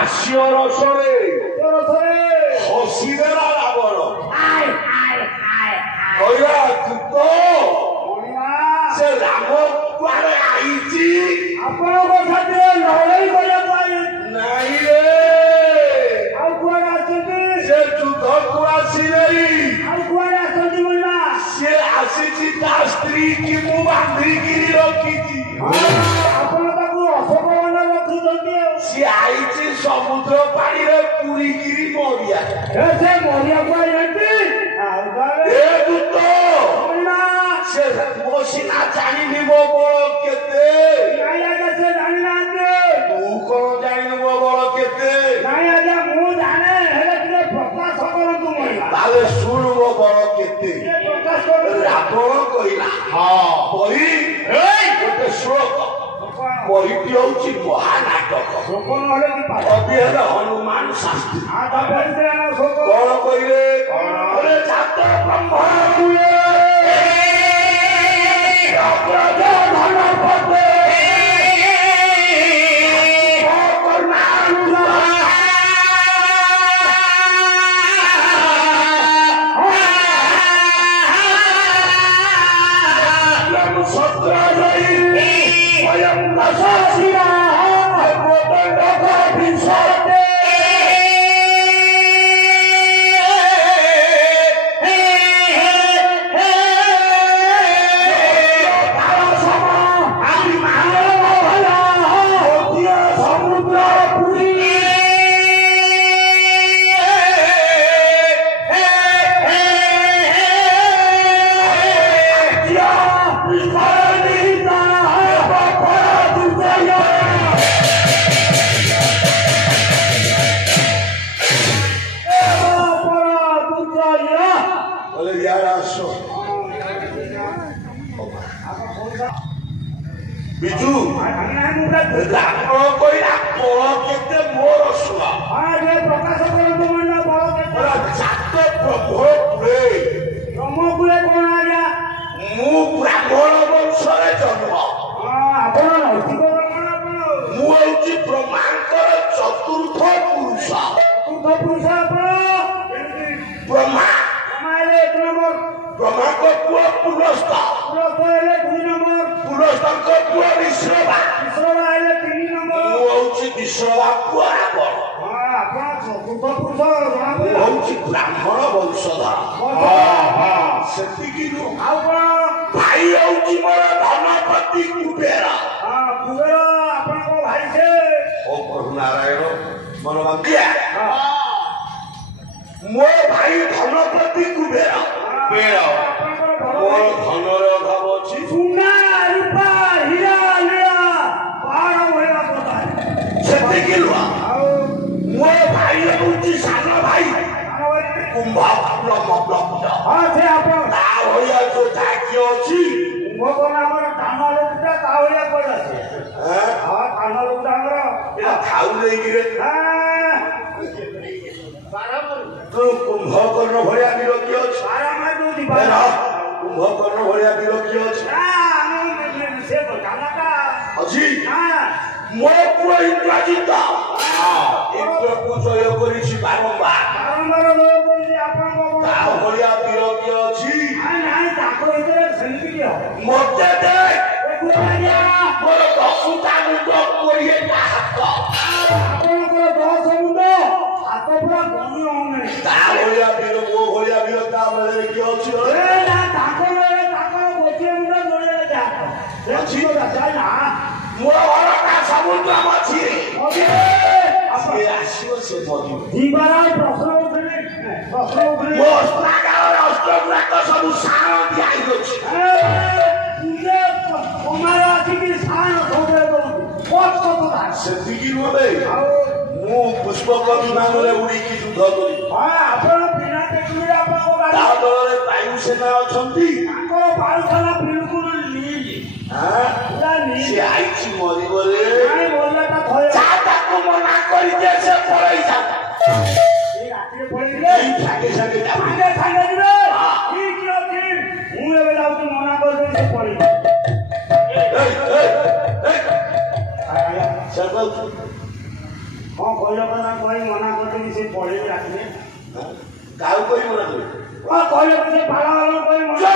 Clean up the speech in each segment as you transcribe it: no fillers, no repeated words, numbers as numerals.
হাসিও রসরে হসিদেলা রাবণ কইরা দুঃখ সে রাম কুয়ারে আইছি ଆପଣଙ୍କ ସାଥିରେ ଲଢ଼େଇ କରିବାକୁ ନାଇଁ ରେ ଆଉ କୁଆଡେ ଆସିଛନ୍ତି ସେ ଯୁଦ୍ଧକୁ ଆସିନେଇ ଆଉ କୁଆଡେ ଆସିଛନ୍ତି ବୋଲିନା ସେ ଆସିଛି ତା ସ୍ତ୍ରୀ କି ମୁଁ ବାନ୍ଧିକିରି ରଖିଛି ଆପଣ ତାକୁ ଅଶୋକବନ ରଖିଛନ୍ତି ଆଉ ସେ ଆଇଛି ସମୁଦ୍ର ପାଣିରେ ପୁରିକିରି ମରିଆ ସେ ମରିବାକୁ ଆଇଛନ୍ତି ଆଉ ଏ ଦୂତ ସେ ମୋ ସିନା ଜାଣିନି ମୋ ବଳ କେତେ ନାଇଁ ଆଜ୍ଞା ସେ ଜାଣିନାହାନ୍ତି ତୁ କଣ ଜାଣିନୁ ମୋ ବଳ କେତେ ନାଇଁ ଆଜ୍ଞା ମୁଁ ଜାଣେ ହେଲେ ଟିକେ ପ୍ରକାଶ କରନ୍ତୁ ମହିଳା ତାହେଲେ ଶୁଣୁ ମୋ ବଳ କେତେ ପ୍ରକାଶ କରନ୍ତୁ ରାବଣ କହିଲା ହଁ ବହି ଗୋଟେ ଶ୍ଳୋକ ବହିଟି ହଉଛି ମହାନାଟକ ଶୋକ ନହେଲେ କି ପାଠ କବି ହେଲେ ହନୁମାନ ଶାସ୍ତ୍ରୀ ଶୋକ କଣ କହିଲେ କହିଲେ ଜାତ ବ୍ରହ୍ମ ବିଜୁ ରାବଣ କହିଲା ବଳ କେତେ ମୋର ଶୁଣ ପ୍ରକାଶ କରନ୍ତୁ ଜାତ ବ୍ରହ୍ମକୁଳେ ବ୍ରହ୍ମକୁଳେ କଣ ଆଜ୍ଞା ମୁଁ ବ୍ରାହ୍ମଣ ବଂଶରେ ଜନ୍ମ ଆପଣ ନୈତିକ ବ୍ରାହ୍ମଣ ଆପଣ ମୁଁ ହେଉଛି ବ୍ରହ୍ମାଙ୍କର ଚତୁର୍ଥ ପୁରୁଷ ଆପଣ ବ୍ରହ୍ମା ହେଲେ 1 ନମ୍ବର ବ୍ରହ୍ମାଙ୍କ ପୁଅ ପୁଲସ୍ତ ହେଲେ 2 ନମ୍ବର ପୁଲସ୍ତଙ୍କ ପୁଅ ବିଶ୍ରବା ହେଲେ 3 ନମ୍ବର ମୁଁ ହେଉଛି ବିଶ୍ରବା ପୁଅ ରାବଣ ଆପଣ ଚତୁର୍ଥ ପୁରୁଷ ମୁଁ ହେଉଛି ବ୍ରାହ୍ମଣ ବଂଶଧର ସେତିକି ନୁହଁ ଆଉ କଣ ଭାଇ ହେଉଛି ମୋର ଧନପତି କୁବେର କୁବେର ଆପଣଙ୍କ ଭାଇ ସେ ଓ ପ୍ରଭୁ ନାରାୟଣ ମନବାନ୍ଧିଆ ମୋ ଭାଇ ଧନପତି କୁବେର ମୋର ଧନର ଅଭାବ ଅଛି ସୁନା ରୂପା ହୀରା ଲୀଳା ପାହାଡ଼ ଭଳିଆ କଥା ସେତିକି ନୁହଁ ମୋ ଭାଇ ହେଉଛି ସାନ ଭାଇ କୁମ୍ଭ ସେ ଆପଣ ତା ଭଳିଆ ଯୋଉ ଯାକି ଅଛି କୁମ୍ଭକର୍ଣ୍ଣ ଆମର କାନ ଲୋକଟା ତା ଭଳିଆ କହିଲା ସେ କାନ ଲୋକଟା ଆମର ଖାଉ ନେଇକିରେ କୁମ୍ଭକର୍ଣ୍ଣ ଭଳିଆ ବିରକ୍ତି ଅଛି କୁମ୍ଭକର୍ଣ୍ଣ ଭଳିଆ ବିରକ୍ତି ଅଛି ଅଛି ମୋ ପୁଅ ଇନ୍ଦ୍ରଜିତ ଇନ୍ଦ୍ରକୁ ଜୟ କରିଛି ବାରମ୍ବାର ତା ଭଳିଆ ବିରକ୍ତି ଅଛି ମତେ ମୋର 10ଟା ମୁଣ୍ଡ 20ଟା ହାତ ତା ଭଳିଆ ବିରକ୍ତି ମୋ ଭଳିଆ ବିରକ୍ତି ଆମର କିଏ ଅଛି ମୋ ଘରଟା ସମୁଦ୍ର ମଝିରେ ସିଏ ଆସିବ ସେ ମରିବ ମୋ ଅସ୍ତ୍ରାଗାରରେ ଅସ୍ତ୍ରଗୁଡାକ ସବୁ ସାଣ ଦିଆହେଇଛି ସେତିକି ନୁହେଁ ମୁଁ ପୁଷ୍ପକ ବିମାନରେ ଉଡ଼ିକି ଯୁଦ୍ଧ କରିବି ତା ଦଳରେ ବାୟୁସେନା ଅଛନ୍ତି ସେ ଆଇଛି ମରିବଲେ ତାକୁ ମନା କରିଦିଏ ସେ ପଳେଇ ଯାଉ ସାଙ୍ଗେ ସାଙ୍ଗେ ମୁଁ ଏବେ ଯାଉଛି ମନା କରିଦେବି ସେ ପଳେଇ କଣ କହିଲ କଥା କହି ମନା କରିଦେବି ସେ ପଳେଇ ଆସିବେ କାହାକୁ କହି ମନା କରିବି କହିଲ ସେ ପାଲା କହି ମନା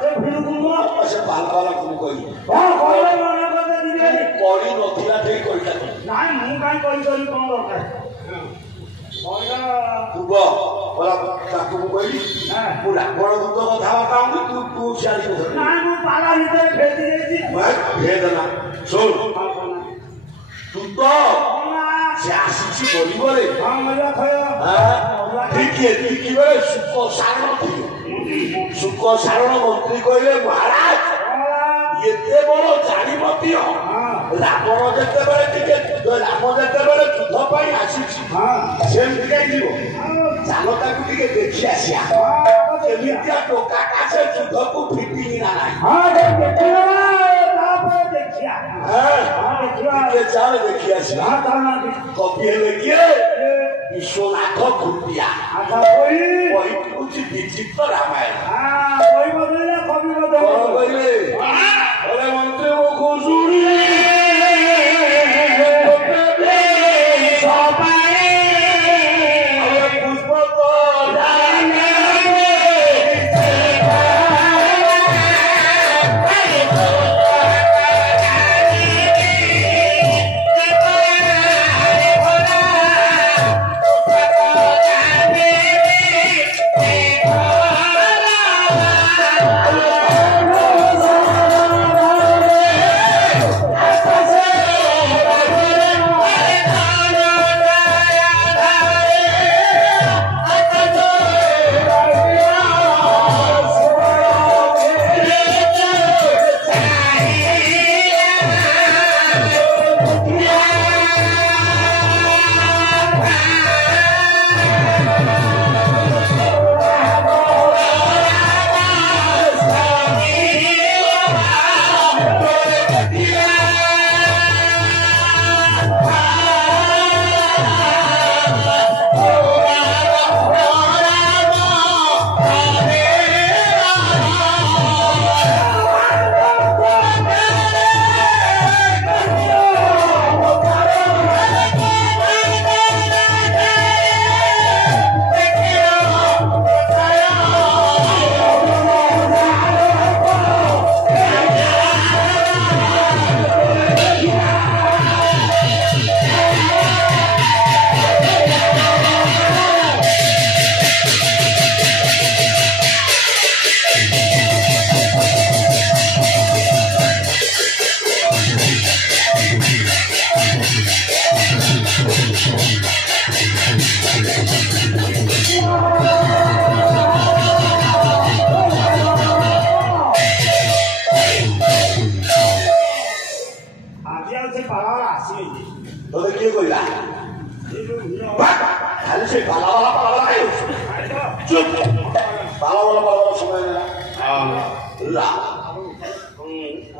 ସେ ଭିଡ଼କୁ ନୁହଁ ସେ ପାଲପାଲାକୁ କହିଲି କହିଲେ ମନା କରିଦେବି କରି ନଥିଲା ଠିକ କହିଲା ନାଇଁ ମୁଁ କାହିଁ କହିପାରିବି କଣ ଦରକାର ତାକୁ ମୁଁ କହିଲି ମୁଁ ରାବଣ ଦୂତ କଥାବାର୍ତ୍ତା ହଉନି ତୁ ସିଆଡି ନାଇଁ ମୁଁ ପାଲା ଭିତରେ ଫେରି ଯାଇଛି ଭେଦନା ଶୁଣ ଦୂତ ସେ ଆସିଛି ଗରିବରେ ଠିକ ବେଳେ ଶୁକ ସାରଣ ଥିଲେ ଶୁକ ସାରଣ ମନ୍ତ୍ରୀ କହିଲେ ମହାରାଜ ଏତେ ବଡ ଜାଣିମତି ରାବଣ ଯେତେବେଳେ ଟିକେ ରାମ ଯେତେବେଳେ ଯୁଦ୍ଧ ପାଇଁ ଆସିଛି ସେମିତି କାହିଁ ଯିବ ଚାଲ ତାକୁ ଟିକେ ଦେଖି ଆସିବା କେମିତିଆ ଟୋକାଟା ସେ ଯୁଦ୍ଧକୁ ଫିଟିନି ନା ନାହିଁ ଟିକେ ଚାଲ ଦେଖି ଆସିବା କବି ହେଲେ କିଏ ବିଶ୍ୱନାଥ ଖୁଣ୍ଟିଆ ବହି ହଉଛି ବିଚିତ୍ର ରାମାୟଣ କହିଲେ ମନ୍ତ୍ରୀ ମୁଁ ଶୁଣି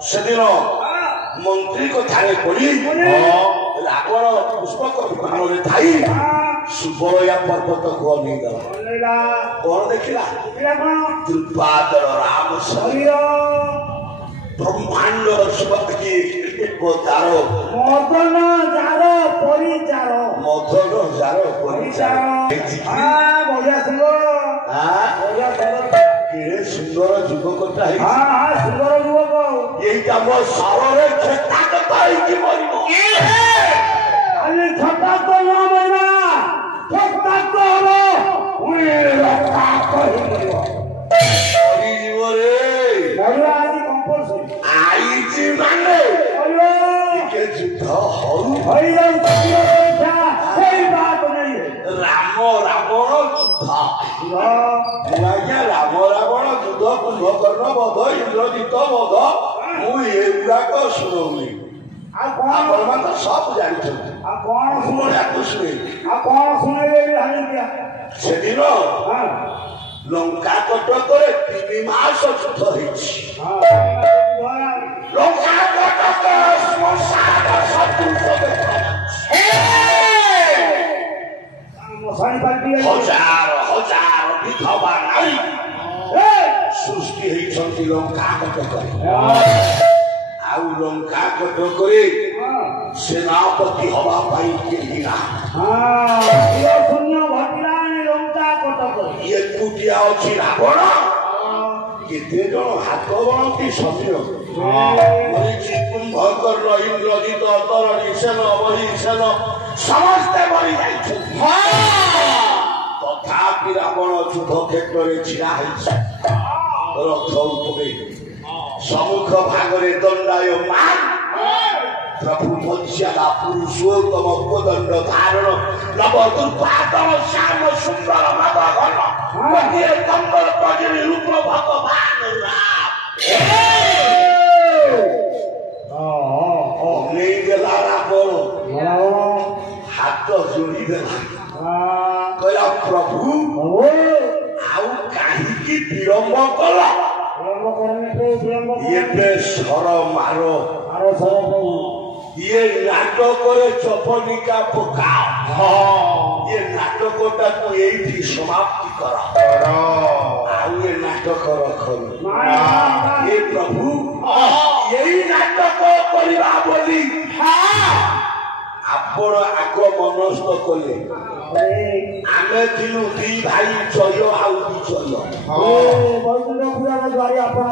ସେଦିନ ମନ୍ତ୍ରୀ କଥାରେ ପଡି ରାବଣ ପୁଷ୍ପକ ବିମାନରେ ଥାଇ ସୁବଳୟା ପର୍ବତକୁ ଅନେଇଦେଲା କଣ ଦେଖିଲା ଦ୍ରୁପାଦର ରାମ ଶରୀର ବ୍ରହ୍ମାଣ୍ଡର ତାର ମଦନ ଜାର ପରିଚାର ବଢିଆ ସୁନ୍ଦର ଯୁବକଟା ସୁନ୍ଦର ଯୁବକ ଏଇ କାମ ସାରରେ ଛେତା କଥା ହେଇକି ମରିବ ଖାଲି ଛତା ତ ନ ମରିବା ଛତା ତ ହବ ପୁଣି ରକ୍ତାକ୍ତ ହେଇ ମରିବ ମରିଯିବ ରେ ମରିବା ଆଜି କମ୍ପଲସରି ଆଇଛି ମାନେ ଟିକେ ଯୁଦ୍ଧ ହଉ ହେଇଯାଉ ସେଇ ବାତ ନାହିଁ ରାମ ରାବଣ ଯୁଦ୍ଧ ଆଜ୍ଞା ରାମ ରାବଣ ଯୁଦ୍ଧ କୁମ୍ଭକର୍ଣ୍ଣ ବଧ ଇନ୍ଦ୍ରଜିତ ବଧ ମୁଁ ଏଗୁଡାକ ଶୁଣଉନି ଆପଣମାନେ ତ ସବୁ ଜାଣିଛନ୍ତି ଆଉ କଣ ଶୁଣିବାକୁ ଶୁଣେଇବି ଆଉ କଣ ଶୁଣେଇବେ ସେଦିନ ଲଙ୍କା କଟକରେ 3 ମାସ ଯୁଦ୍ଧ ହେଇଛି ଲଙ୍କା କଟକ ଶ୍ମଶାନ ସଦୃଶ ହଜାର ହଜାର ବିଧବା ନାରୀ ସୃଷ୍ଟି ହେଇଛନ୍ତି ଲଙ୍କା କଟକରେ ଆଉ ଲଙ୍କା କଟକରେ ସେନାପତି ହବା ପାଇଁ କେହି ନାହାନ୍ତି ଶୂନ୍ୟ ଘଟିଲାଣି ଲଙ୍କା କଟକ ଇଏ କୁଟିଆ ଅଛି ରାବଣ କେତେ ଜଣ ହାତ ଗଣତି ସୈନ୍ୟ କୁମ୍ଭକର୍ଣ୍ଣ ଇନ୍ଦ୍ରଜିତ ଅତରଣୀ ସେନ ଅବହିସେନ ସମସ୍ତେ ମରି ଯାଇଛନ୍ତି ତଥାପି ରାବଣ ଯୁଦ୍ଧ କ୍ଷେତ୍ରରେ ଛିଡ଼ା ହେଇଛି ରଥ ଉପରେ ସମ୍ମୁଖ ଭାଗରେ ଦଣ୍ଡାୟମାନ ପ୍ରଭୁ ମର୍ଯ୍ୟାଦା ପୁରୁଷୋତ୍ତମ କୋଦଣ୍ଡ ଧାରଣ ନବ ଦୁର୍ବାଦନ ଶ୍ୟାମ ସୁନ୍ଦର ନବ ଘନ ଗୋଟିଏ କନ୍ଦର ପ୍ରଜୀବୀ ରୂପ ଭଗବାନ ଅନେଇ ଦେଲା ରାବଣ ହାତ ଯୋଡ଼ି ଦେଲା କହିଲା ପ୍ରଭୁ ଆଉ କାହିଁକି ବିଳମ୍ବ କଲ ଏବେ ସର ମାର ଇଏ ନାଟକରେ ଚପନିକା ପକାଅ ଇଏ ନାଟକଟାକୁ ଏଇଠି ସମାପ୍ତି କର ଆଉ ଏ ନାଟକ ରଖନି ଏ ପ୍ରଭୁ ଏଇ ନାଟକ କରିବା ବୋଲି ଆପଣ ଆଗ ମନସ୍ଥ କଲେ ଆମେ ଥିଲୁ ଦି ଭାଇ ଜୟ ଆଉ ବିଜୟ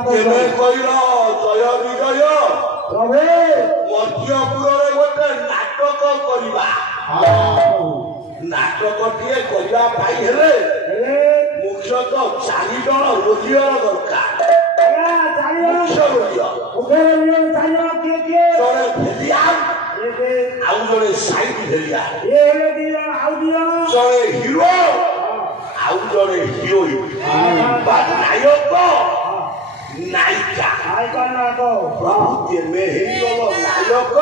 କେବେ କହିଲ ଜୟ ବିଜୟ ମଧ୍ୟପୁରରେ ଗୋଟେ ନାଟକ କରିବା ନାଟକଟିଏ କରିବା ପାଇଁ ହେଲେ ମୁଖ୍ୟତଃ 4 ଜଣ ରୋଗୀର ଦରକାର ଜଣେ ଭେଲିଆନ ଆଉ ଜଣେ ସାଇଡ ଭେଲିଆନ ଜଣେ ହିରୋ ଆଉ ଜଣେ ହିରୋଇନ ବା ନାୟକ ନାୟିକା ପ୍ରଭୁ ତେମେ ହେଇଗଲ ନାୟକ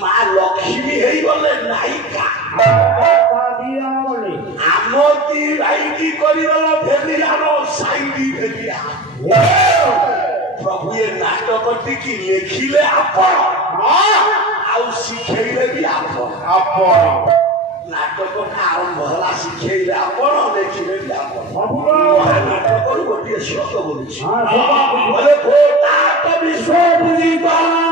ମା ଲକ୍ଷ୍ମୀ ହେଇଗଲେ ନାୟିକା ଆମ ଦି ଭାଇକି କରିଦେଲ ଭେଲିଆନ ସାଇଡ ଭେଲିଆନ ପ୍ରଭୁ ଏ ନାଟକଟିକି ଲେଖିଲେ ଆପଣ ଆଉ ଶିଖେଇଲେ ବି ଆପଣ ନାଟକଟା ଆରମ୍ଭ ହେଲା ଶିଖେଇଲେ ଆପଣ ଲେଖିଲେ ବି ଆପଣ ନାଟକରୁ ଗୋଟିଏ ଶ୍ଲୋକ ବୋଲୁଛି ବିଶ୍ୱ